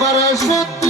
একবার সত্যি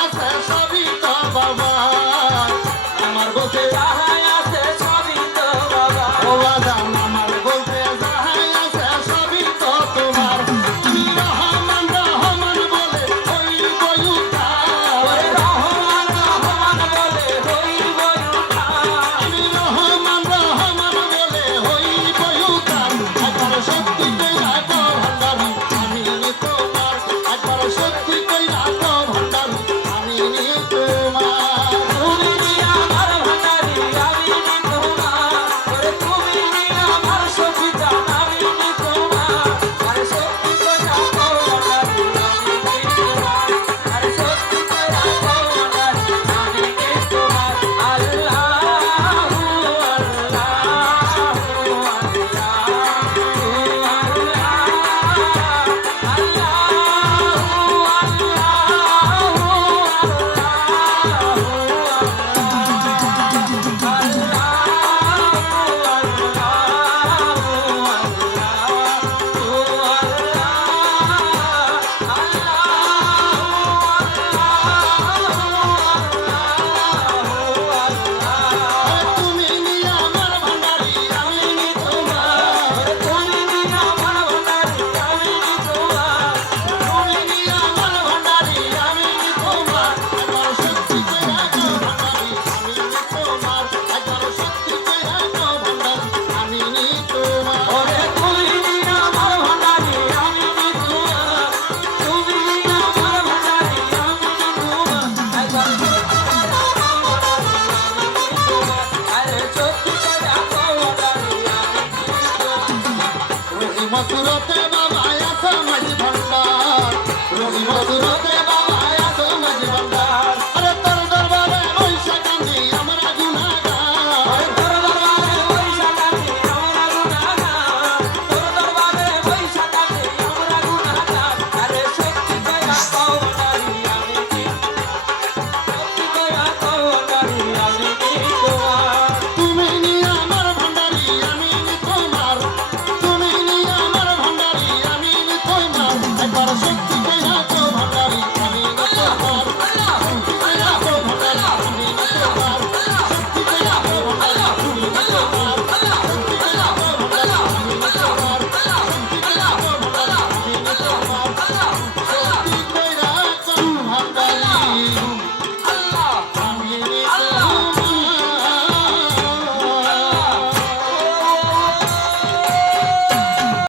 মধুরতা